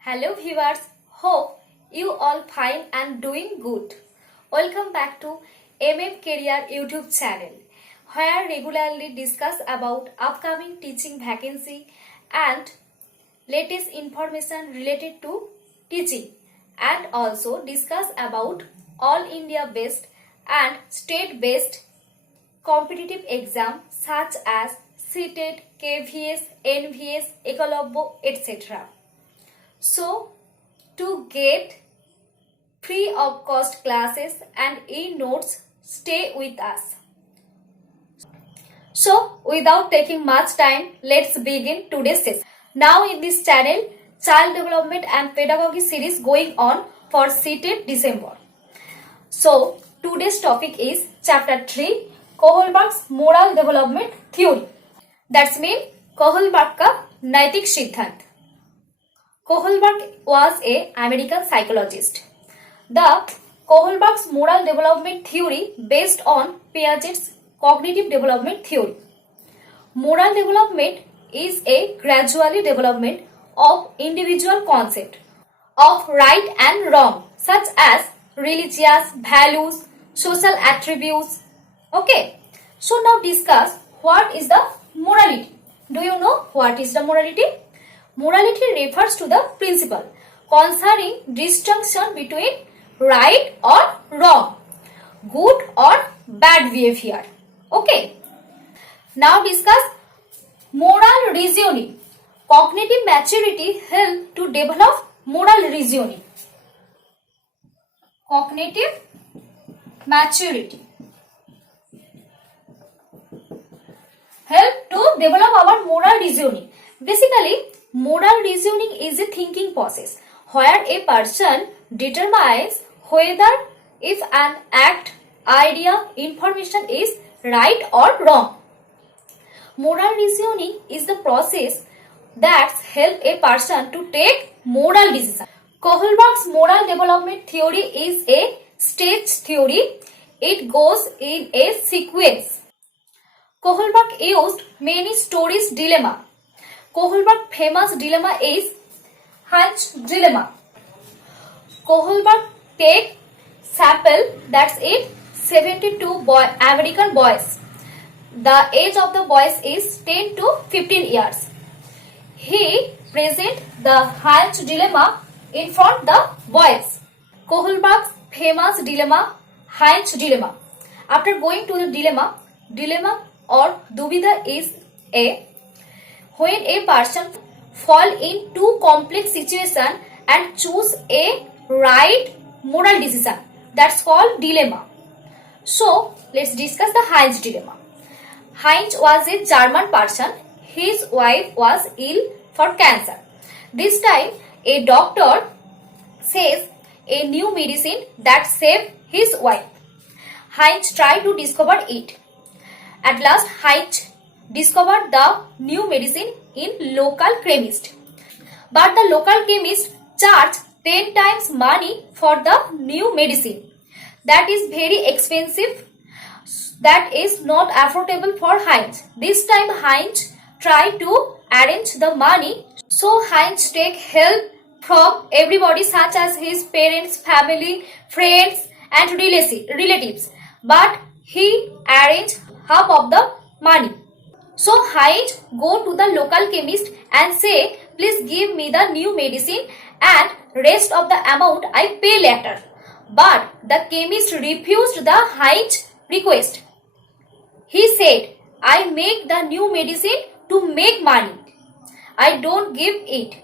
Hello viewers, hope you all fine and doing good. Welcome back to Career YouTube channel, where regularly discuss about upcoming teaching vacancy and latest information related to teaching, and also discuss about all India based and state based competitive exam such as CTET, KVS, NVS, Ecolabbo, etc. So, to get free of cost classes and e-notes, stay with us. So, without taking much time, let's begin today's session. Now in this channel, Child Development and Pedagogy series going on for CTET December. So, today's topic is Chapter 3, Kohlberg's Moral Development Theory. That's mean Kohlberg का नैतिक सिद्धांत. Kohlberg was an American psychologist. The Kohlberg's moral development theory based on Piaget's cognitive development theory. Moral development is a gradual development of individual concept of right and wrong, such as religious values, social attributes. Okay. So now discuss what is the morality. Do you know what is the morality? Morality refers to the principle concerning distinction between right or wrong, good or bad behavior. Okay. Now discuss moral reasoning. Cognitive maturity helps to develop moral reasoning. Cognitive maturity help to develop our moral reasoning. Basically, moral reasoning is a thinking process where a person determines whether if an act, idea, information is right or wrong. Moral reasoning is the process that helps a person to take moral decisions. Kohlberg's moral development theory is a stage theory. It goes in a sequence. Kohlberg used many stories dilemma. Kohlberg's famous dilemma is Heinz dilemma. Kohlberg take sample, that's it, 72 American boys. The age of the boys is 10 to 15 years. He present the Heinz dilemma in front the boys. Kohlberg's famous dilemma, Heinz dilemma. After going to the dilemma or duvida is a when a person fall in too complex situation and choose a right moral decision, that's called dilemma. So let's discuss the Heinz dilemma. Heinz was a German person. His wife was ill for cancer. This time a doctor says a new medicine that saved his wife. Heinz tried to discover it. At last Heinz discovered the new medicine in local chemist. But the local chemist charged 10 times money for the new medicine. That is very expensive. That is not affordable for Heinz. This time Heinz tried to arrange the money. So Heinz take help from everybody such as his parents, family, friends and relatives. But he arranged half of the money. So Heinz go to the local chemist and say, please give me the new medicine and rest of the amount I pay later. But the chemist refused the Heinz request. He said, I make the new medicine to make money. I don't give it.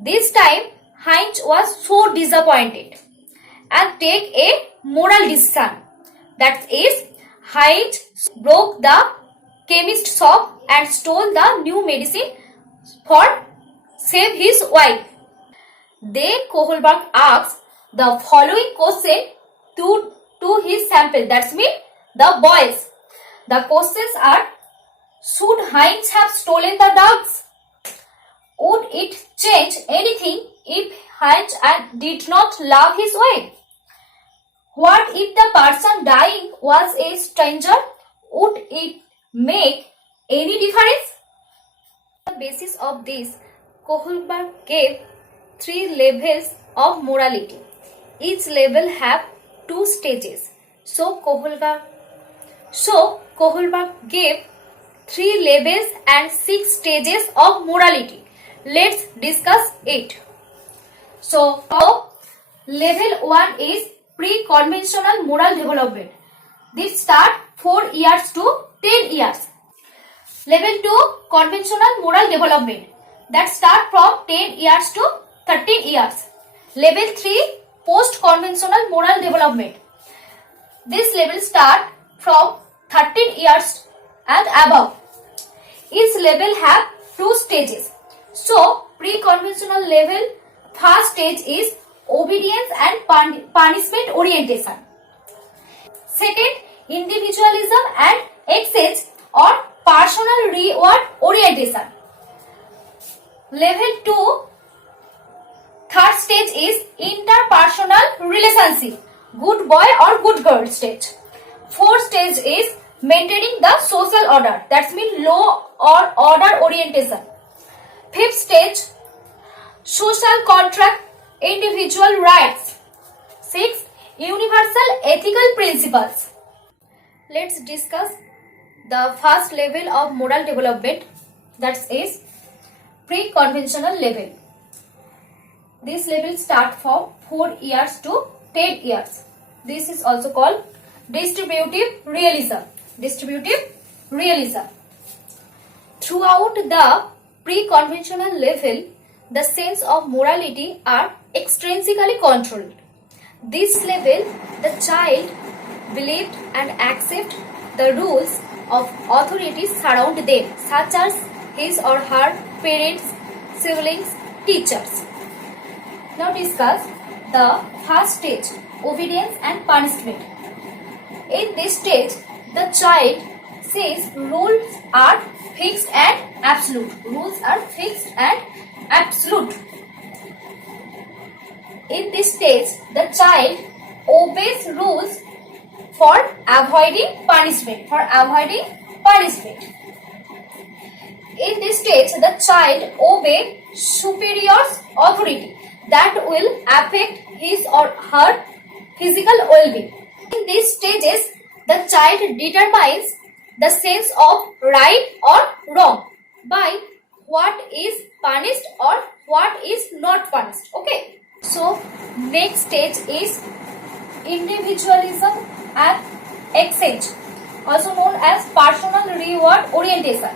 This time Heinz was so disappointed and take a moral decision. That is, Heinz broke the chemist shop and stole the new medicine for save his wife. Then Kohlberg asked the following question to his sample, that's mean the boys. The questions are, should Heinz have stolen the dogs? Would it change anything if Heinz did not love his wife? What if the person dying was a stranger? Would it make any difference? On the basis of this, Kohlberg gave three levels of morality. Each level have two stages. So Kohlberg gave three levels and 6 stages of morality. Let's discuss it. So level 1 is pre-conventional moral development. This start 4 years to 10 years. Level 2 conventional moral development, that start from 10 years to 13 years. Level 3 post conventional moral development. This level start from 13 years and above. Each level have 2 stages. So pre-conventional level, first stage is obedience and punishment orientation. Second, individualism and exchange or personal reward orientation. Level 2, third stage is interpersonal relationship, good boy or good girl stage. Fourth stage is maintaining the social order, that means law or order orientation. Fifth stage, social contract, individual rights. Sixth, universal ethical principles. Let's discuss the first level of moral development, that is pre-conventional level. This level start from 4 years to 10 years. This is also called distributive realism. Distributive realism. Throughout the pre-conventional level, the sense of morality are extrinsically controlled. This level, the child believed and accept the rules of authorities surround them, such as his or her parents, siblings, teachers. Now discuss the first stage, obedience and punishment. In this stage, the child says rules are fixed and absolute. Rules are fixed and absolute. In this stage, the child obeys rules for avoiding punishment. In this stage, the child obeys superior's authority that will affect his or her physical well-being. In these stages, the child determines the sense of right or wrong by what is punished or what is not punished. Okay. So next stage is individualism and exchange, also known as personal reward orientation.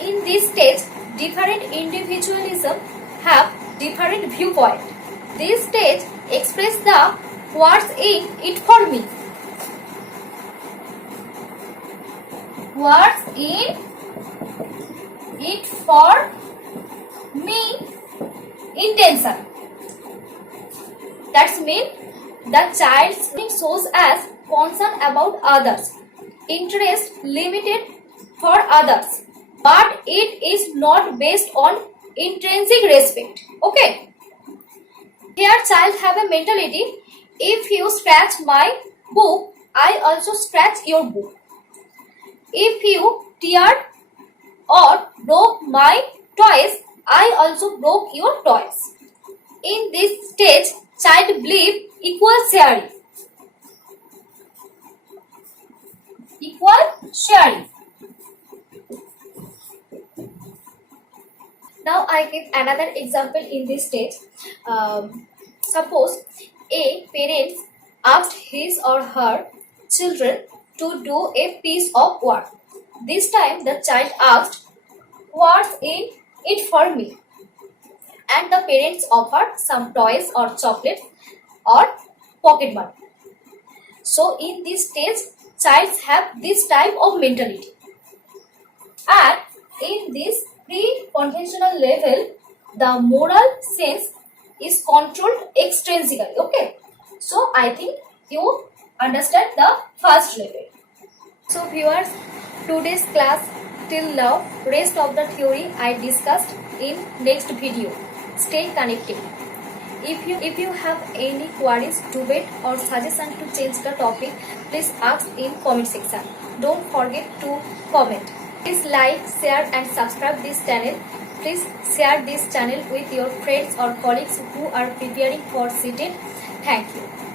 In this stage, different individualism have different viewpoint. This stage express the what's in it for me. What's in it for me intention. That's mean the child's shows as concern about others, interest limited for others, but it is not based on intrinsic respect. Okay. Here child have a mentality, if you scratch my book, I also scratch your book. If you tear or broke my toys, I also broke your toys. In this stage, child believe equal sharing. Equal sharing. Now I give another example in this stage. Suppose a parent asked his or her children to do a piece of work. This time the child asked, "What's in it for me?" And the parents offered some toys or chocolates or pocket money. So in this stage, childs have this type of mentality. And in this pre-conventional level, the moral sense is controlled extrinsically. Okay. So I think you understand the first level. So viewers, today's class till now, rest of the theory I discussed in next video. Stay connected. If you have any queries, debate or suggestion to change the topic, please ask in comment section. Don't forget to comment. Please like, share and subscribe this channel Please share this channel with your friends or colleagues who are preparing for CTET. Thank you.